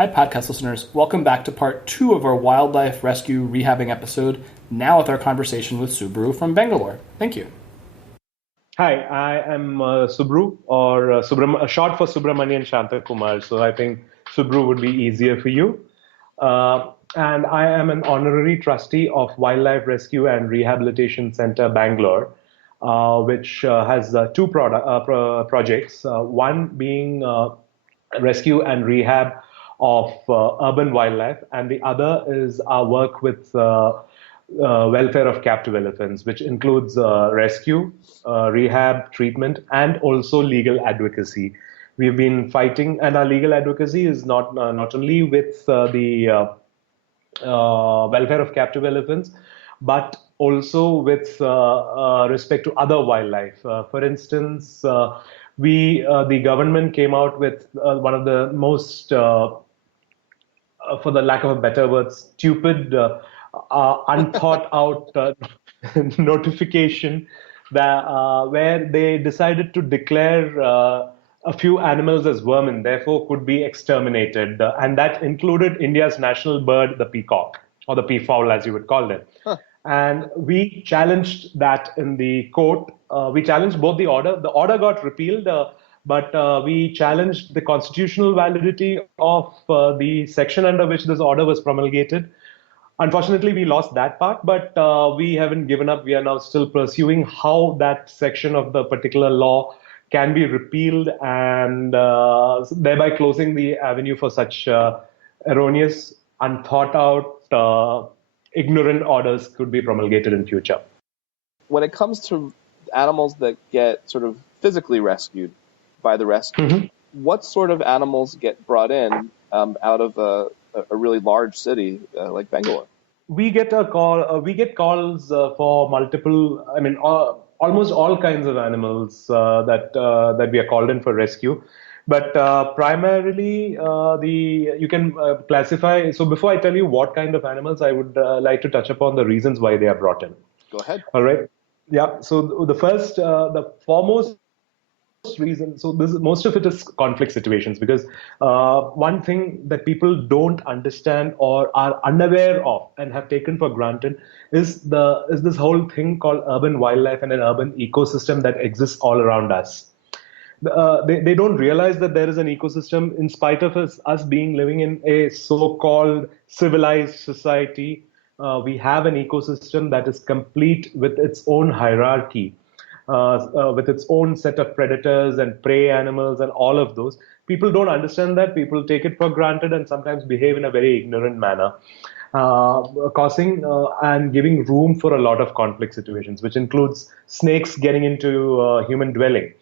Hi, podcast listeners. Welcome back to part 2 of our wildlife rescue rehabbing episode, now with our conversation with Subru from Bangalore. Thank you. Hi, I am Subru, or short for Subramanian Shantakumar. So I think Subru would be easier for you. And I am an honorary trustee of Wildlife Rescue and Rehabilitation Center Bangalore, which has projects. One being rescue and rehab of urban wildlife, and the other is our work with welfare of captive elephants, which includes rescue, rehab, treatment, and also legal advocacy. We've been fighting, and our legal advocacy is not only with the welfare of captive elephants, but also with respect to other wildlife. For instance, the government came out with one of the most for the lack of a better word, stupid, unthought out notification that where they decided to declare a few animals as vermin, therefore could be exterminated, and that included India's national bird, the peacock, or the peafowl, as you would call it. And we challenged that in the court. We challenged both the order. The order got repealed, but we challenged the constitutional validity of the section under which this order was promulgated. Unfortunately, we lost that part, but we haven't given up. We are now still pursuing how that section of the particular law can be repealed, and thereby closing the avenue for such erroneous, unthought out, ignorant orders could be promulgated in future. When it comes to animals that get sort of physically rescued by the rescue, what sort of animals get brought in out of a really large city like Bangalore? We get a call. We get calls for multiple. I mean, almost all kinds of animals that we are called in for rescue. But primarily, you can classify. So before I tell you what kind of animals, I would like to touch upon the reasons why they are brought in. Go ahead. All right. Yeah. So the foremost reason, so this most of it is conflict situations, because one thing that people don't understand or are unaware of and have taken for granted is this whole thing called urban wildlife and an urban ecosystem that exists all around us. They don't realize that there is an ecosystem in spite of us being living in a so-called civilized society. We have an ecosystem that is complete with its own hierarchy, with its own set of predators and prey animals and all of those. People don't understand that. People take it for granted and sometimes behave in a very ignorant manner, causing and giving room for a lot of conflict situations, which includes snakes getting into human dwelling,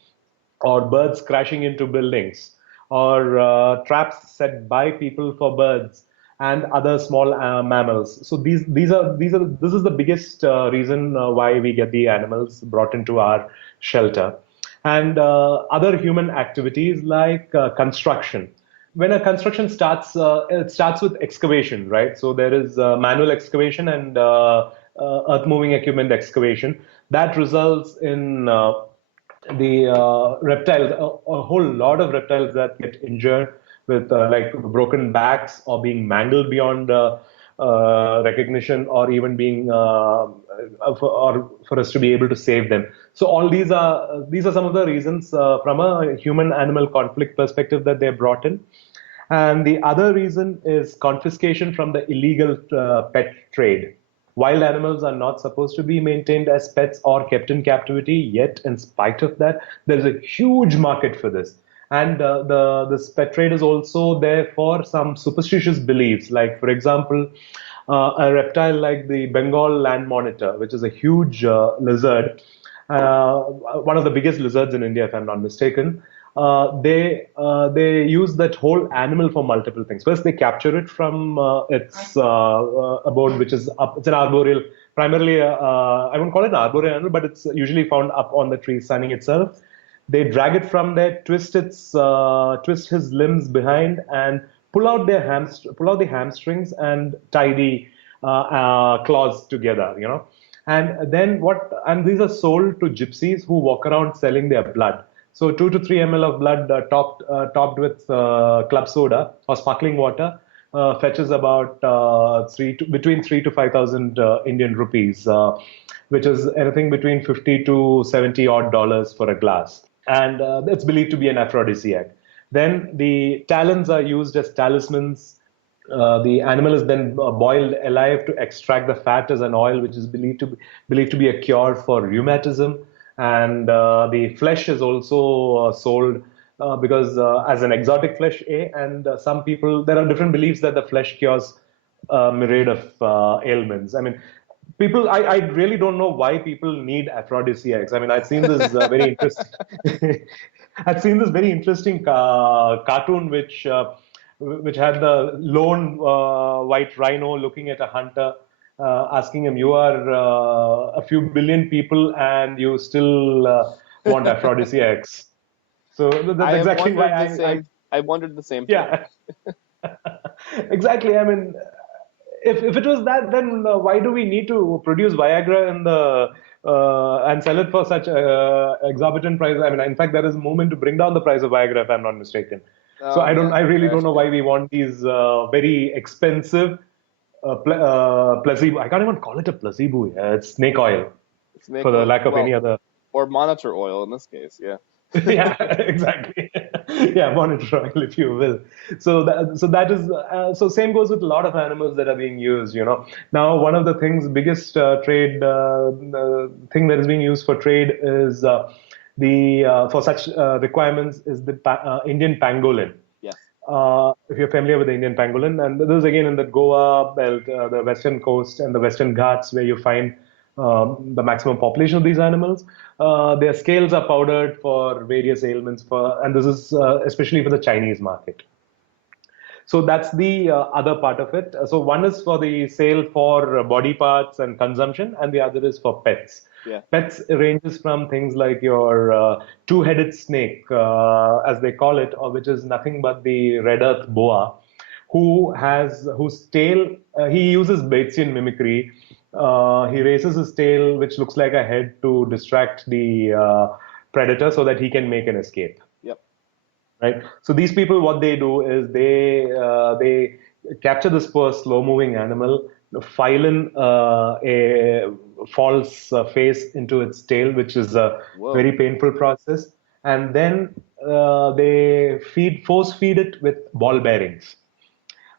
or birds crashing into buildings, or traps set by people for birds and other small mammals. So this is the biggest reason why we get the animals brought into our shelter, and other human activities like construction. When a construction starts, it starts with excavation, right? So there is manual excavation and earth moving equipment excavation that results in the reptiles, a whole lot of reptiles that get injured with like broken backs or being mangled beyond recognition, or even being or for us to be able to save them. So all these are some of the reasons from a human animal conflict perspective that they're brought in. And the other reason is confiscation from the illegal pet trade. Wild animals are not supposed to be maintained as pets or kept in captivity, yet in spite of that, there's a huge market for this. And this pet trade is also there for some superstitious beliefs, like, for example, a reptile like the Bengal land monitor, which is a huge lizard, one of the biggest lizards in India, if I'm not mistaken. They use that whole animal for multiple things. First, they capture it from its abode, which is up. It's an arboreal, primarily. I won't call it an arboreal animal, but it's usually found up on the tree, sunning itself. They drag it from there, twist his limbs behind, and pull out the hamstrings and tie the claws together. And then what? And these are sold to gypsies who walk around selling their blood. So 2 to 3 ml of blood topped with club soda or sparkling water fetches about between 3 to 5,000 Indian rupees, which is anything between 50 to 70 odd dollars for a glass, and it's believed to be an aphrodisiac. Then the talons are used as talismans. The animal is then boiled alive to extract the fat as an oil, which is believed to be a cure for rheumatism. And the flesh is also sold because as an exotic flesh, and some people, there are different beliefs that the flesh cures a myriad of ailments. I mean, I really don't know why people need aphrodisiacs. I mean, I've seen this very interesting. I've seen this very interesting cartoon which had the lone white rhino looking at a hunter, asking him, "You are a few billion people, and you still want aphrodisiacs." So that's exactly why I wondered the same thing. Yeah, exactly. I mean, if it was that, then why do we need to produce Viagra and sell it for such exorbitant price? I mean, in fact, there is a movement to bring down the price of Viagra, if I'm not mistaken. So I really don't know why we want these very expensive placebo. I can't even call it a placebo. Yeah, it's snake oil, for the lack of any other. Or monitor oil in this case, yeah. Yeah, exactly. Yeah, monitor oil, if you will. So that is so same goes with a lot of animals that are being used. Now one of the things, biggest trade thing that is being used for trade is the for such requirements is the Indian pangolin. Yes. If you're familiar with the Indian pangolin, and this is again in the Goa belt, the western coast and the Western Ghats, where you find the maximum population of these animals. Their scales are powdered for various ailments, and this is especially for the Chinese market. So that's the other part of it. So one is for the sale for body parts and consumption, and the other is for pets. Yeah. Pets ranges from things like your two-headed snake, as they call it, or which is nothing but the red earth boa, whose tail he uses Batesian mimicry. He raises his tail, which looks like a head, to distract the predator so that he can make an escape. Yep. Right. So these people, what they do is they capture this poor slow-moving animal, file in a false face into its tail, which is a very painful process, and then they force feed it with ball bearings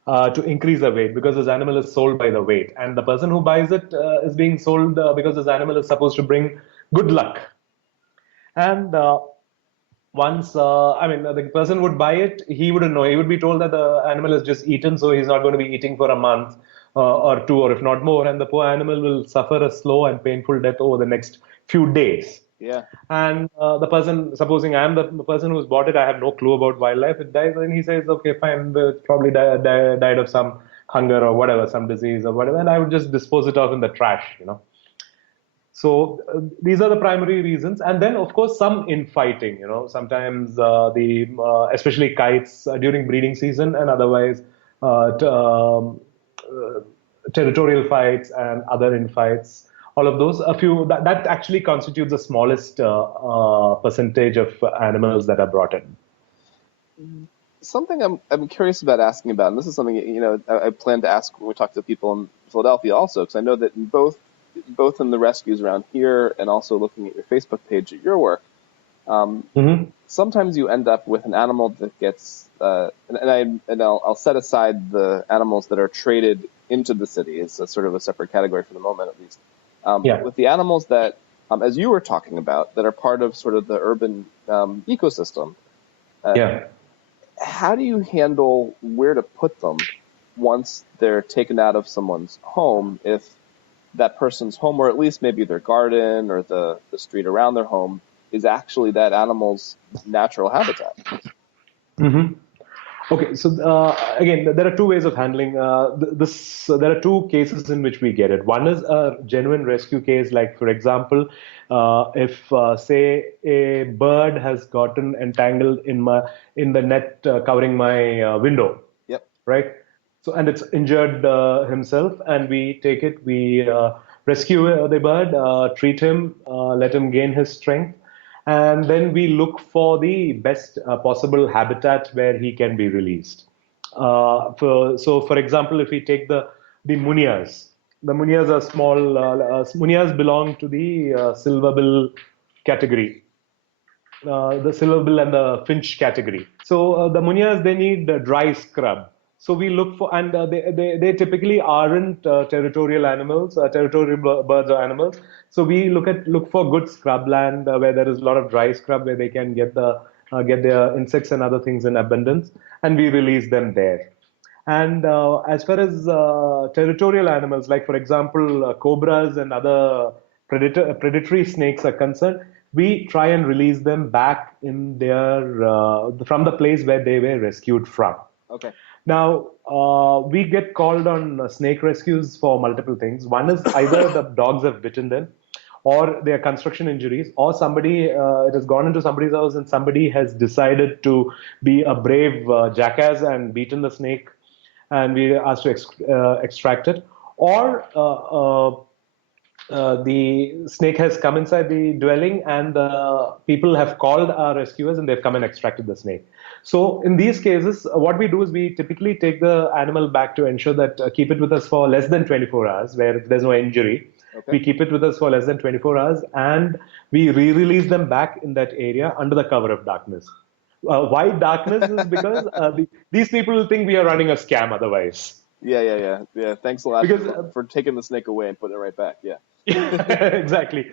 to increase the weight, because this animal is sold by the weight, and the person who buys it is being sold because this animal is supposed to bring good luck. And once, the person would buy it, he wouldn't know. He would be told that the animal is just eaten, so he's not going to be eating for a month or two, or if not more, and the poor animal will suffer a slow and painful death over the next few days. Yeah. And the person, supposing I'm the person who's bought it, I have no clue about wildlife. It dies, and he says, "Okay, fine, it probably died of some hunger or whatever, some disease or whatever," and I would just dispose it off in the trash. So these are the primary reasons, and then of course some infighting. Sometimes especially kites during breeding season and otherwise, territorial fights and other infights. All of those, a few that actually constitutes the smallest percentage of animals that are brought in. Something I'm curious about asking about, and this is something I plan to ask when we talk to people in Philadelphia also, because I know that in both in the rescues around here and also looking at your Facebook page at your work, sometimes you end up with an animal that gets, I'll set aside the animals that are traded into the city. It's a sort of a separate category for the moment, at least. With the animals that, as you were talking about, that are part of sort of the urban ecosystem. How do you handle where to put them once they're taken out of someone's home, if that person's home, or at least maybe their garden or the street around their home, is actually that animal's natural habitat? Okay, so again, there are two ways of handling this. There are two cases in which we get it. One is a genuine rescue case, like, for example, if say a bird has gotten entangled in the net covering my window. Yep. Right. So, and it's injured himself, and we take it, we rescue the bird, treat him, let him gain his strength, and then we look for the best possible habitat where he can be released. For example, if we take the munias, the munias are small. Munias belong to the silverbill category, the silverbill and the finch category. So the munias, they need dry scrub. So we look for, and they typically aren't territorial animals, territorial birds or animals. So we look for good scrubland where there is a lot of dry scrub where they can get their insects and other things in abundance, and we release them there. And as far as territorial animals, like for example, cobras and other predatory snakes are concerned, we try and release them back in their from the place where they were rescued from. Okay. Now, we get called on snake rescues for multiple things. One is either the dogs have bitten them, or their construction injuries, or somebody it has gone into somebody's house and somebody has decided to be a brave jackass and beaten the snake, and we asked to extract it, or the snake has come inside the dwelling and the people have called our rescuers and they've come and extracted the snake. So in these cases, what we do is we typically take the animal back to ensure that keep it with us for less than 24 hours, where if there's no injury. Okay. We keep it with us for less than 24 hours and we re-release them back in that area under the cover of darkness. Why darkness is because these people will think we are running a scam otherwise. Yeah. Thanks a lot for taking the snake away and putting it right back. Yeah. Exactly.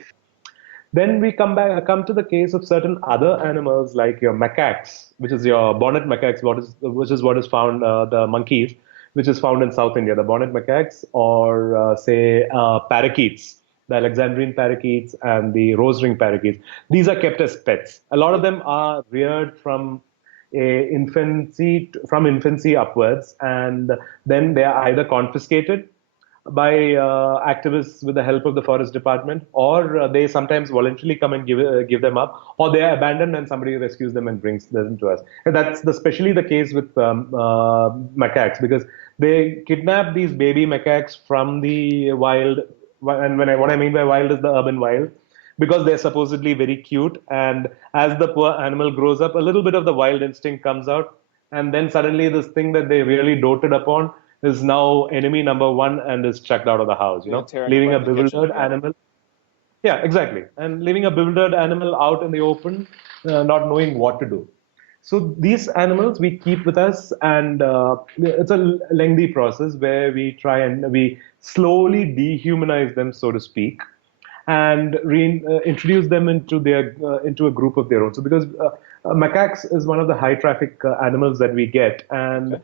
Then we come to the case of certain other animals like your macaques, which is your bonnet macaques, which is what is found, the monkeys, which is found in South India, the bonnet macaques, or say parakeets, the Alexandrine parakeets and the rose ring parakeets. These are kept as pets. A lot of them are reared from infancy upwards, and then they are either confiscated by activists with the help of the forest department, or they sometimes voluntarily come and give them up, or they are abandoned and somebody rescues them and brings them to us. And that's especially the case with macaques, because they kidnap these baby macaques from the wild, and what I mean by wild is the urban wild, because they're supposedly very cute, and as the poor animal grows up, a little bit of the wild instinct comes out, and then suddenly this thing that they really doted upon is now enemy number one and is chucked out of the house, leaving a bewildered animal. Yeah, exactly. And leaving a bewildered animal out in the open, not knowing what to do. So these animals we keep with us, and it's a lengthy process where we try and we slowly dehumanize them, so to speak, and introduce them into a group of their own. So because macaques is one of the high traffic animals that we get, and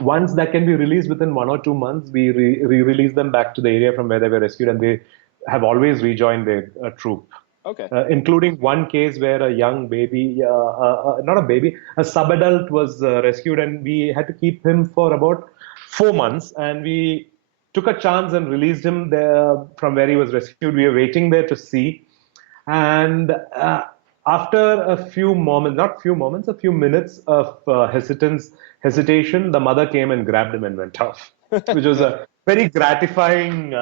once that can be released within 1 or 2 months, we re-release them back to the area from where they were rescued, and they have always rejoined their troop. Okay. Including one case where a young baby, not a baby, a sub-adult was rescued, and we had to keep him for about 4 months, and we took a chance and released him there from where he was rescued. We were waiting there to see, and after a few minutes of hesitation, the mother came and grabbed him and went off, which was a very gratifying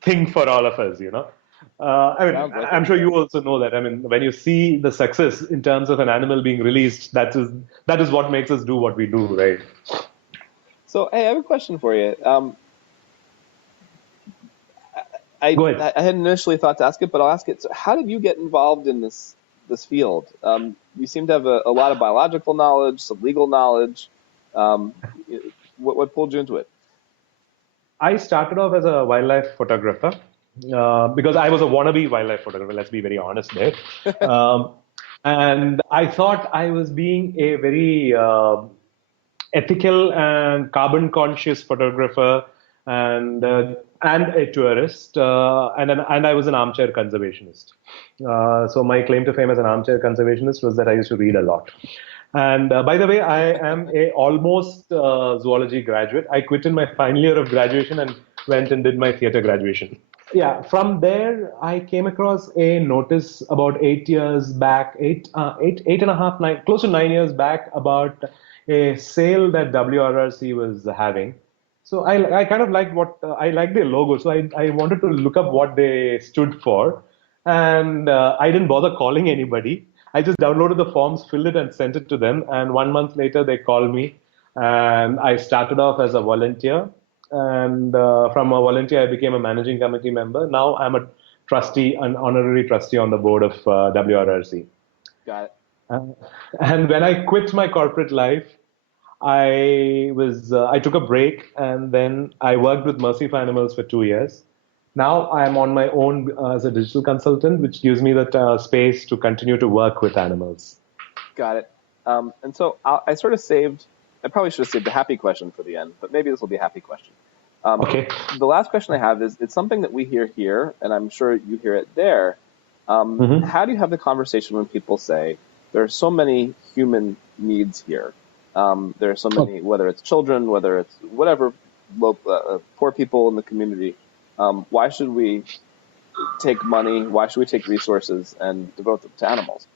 thing for all of us, I'm sure you also know that. I mean, when you see the success in terms of an animal being released, that is what makes us do what we do, right? So, hey, I have a question for you. Go ahead. I hadn't initially thought to ask it, but I'll ask it. So how did you get involved in this field? You seem to have a lot of biological knowledge, some legal knowledge. What pulled you into it? I started off as a wildlife photographer because I was a wannabe wildlife photographer. Let's be very honest there. And I thought I was being a very ethical and carbon conscious photographer and a tourist, and I was an armchair conservationist. So my claim to fame as an armchair conservationist was that I used to read a lot. And by the way, I am a almost zoology graduate. I quit in my final year of graduation and went and did my theater graduation. Yeah, from there, I came across a notice about 8 years back, eight and a half, 9, close to 9 years back, about a sale that WRRC was having. So I kind of liked I liked their logo. So I wanted to look up what they stood for. And I didn't bother calling anybody. I just downloaded the forms, filled it, and sent it to them. And 1 month later, they called me, and I started off as a volunteer. And from a volunteer, I became a managing committee member. Now I'm a trustee, an honorary trustee on the board of WRRC. Got it. And when I quit my corporate life, I took a break, and then I worked with Mercy for Animals for 2 years. Now I'm on my own as a digital consultant, which gives me that space to continue to work with animals. Got it. And so I sort of saved, I probably should have saved a happy question for the end, but maybe this will be a happy question. Okay. The last question I have is, it's something that we hear here, and I'm sure you hear it there. How do you have the conversation when people say, there are so many human needs here? There are so many, whether it's children, whether it's whatever, poor people in the community. Why should we take money? Why should we take resources and devote them to animals?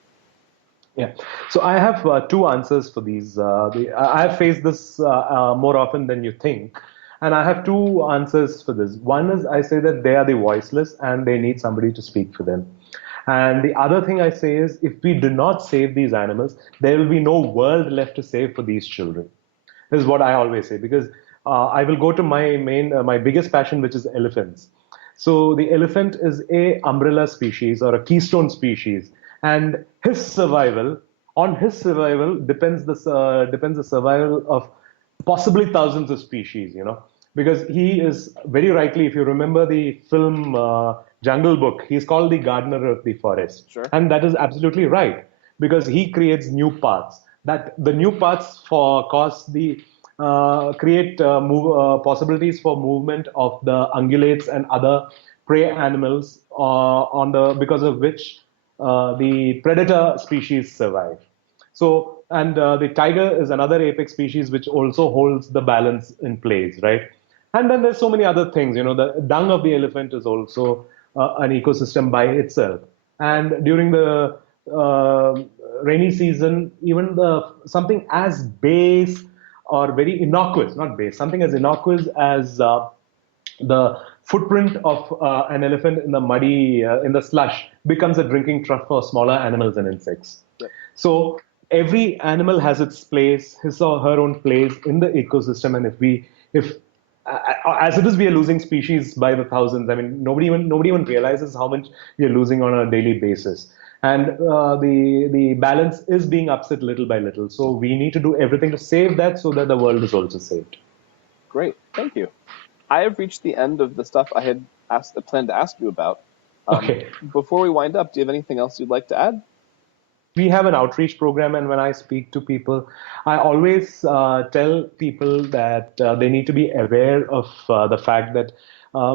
Yeah. So I have two answers for these. I have faced this more often than you think. And I have two answers for this. One is I say that they are the voiceless and they need somebody to speak for them. And the other thing I say is, if we do not save these animals, there will be no world left to save for these children. This is what I always say, because I will go to my biggest passion, which is elephants. So the elephant is a umbrella species or a keystone species, and on his survival depends the survival of possibly thousands of species, because he is very rightly, if you remember the film Jungle Book, he's called the gardener of the forest. Sure. And that is absolutely right, because he creates new paths. That the new paths create possibilities for movement of the ungulates and other prey animals because of which the predator species survive. So, and the tiger is another apex species which also holds the balance in place, right? And then there's so many other things. The dung of the elephant is also an ecosystem by itself. And during the rainy season, even something as base or very innocuous, not base, something as innocuous as the footprint of an elephant in the muddy, in the slush, becomes a drinking trough for smaller animals and insects. Yep. So every animal has its place, his or her own place in the ecosystem. And if as it is, we are losing species by the thousands. I mean, nobody even realizes how much we are losing on a daily basis. And the balance is being upset little by little. So we need to do everything to save that so that the world is also saved. Great. Thank you. I have reached the end of the stuff I had planned to ask you about. Okay. Before we wind up, do you have anything else you'd like to add? We have an outreach program, and when I speak to people, I always tell people that they need to be aware of the fact that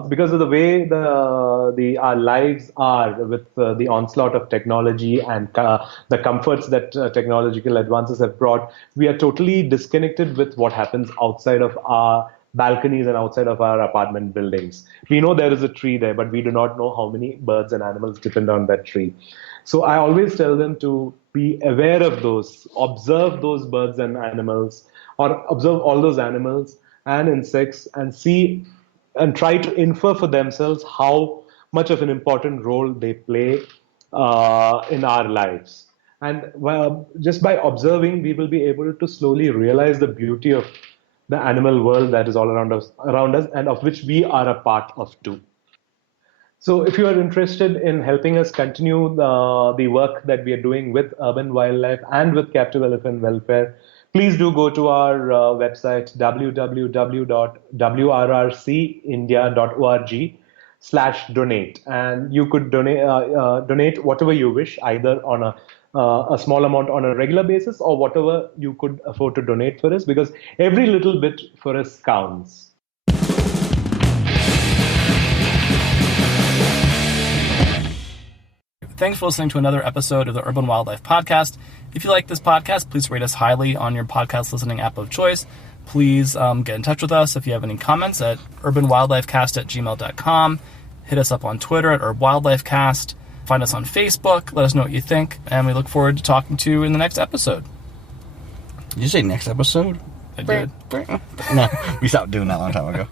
because of the way our lives are with the onslaught of technology and the comforts that technological advances have brought, we are totally disconnected with what happens outside of our balconies and outside of our apartment buildings. We know there is a tree there, but we do not know how many birds and animals depend on that tree. So I always tell them to be aware of those, observe those birds and animals, or observe all those animals and insects, and see and try to infer for themselves how much of an important role they play in our lives. And just by observing, we will be able to slowly realize the beauty of the animal world that is all around us, and of which we are a part of too. So if you are interested in helping us continue the work that we are doing with urban wildlife and with captive elephant welfare, please do go to our website, www.wrcindia.org/donate. And you could donate whatever you wish, either on a small amount on a regular basis, or whatever you could afford to donate for us, because every little bit for us counts. Thanks for listening to another episode of the Urban Wildlife Podcast. If you like this podcast, please rate us highly on your podcast listening app of choice. Please get in touch with us if you have any comments at urbanwildlifecast@gmail.com. Hit us up on Twitter at UrbanWildlifeCast. Find us on Facebook. Let us know what you think. And we look forward to talking to you in the next episode. Did you say next episode? I did. No, we stopped doing that a long time ago.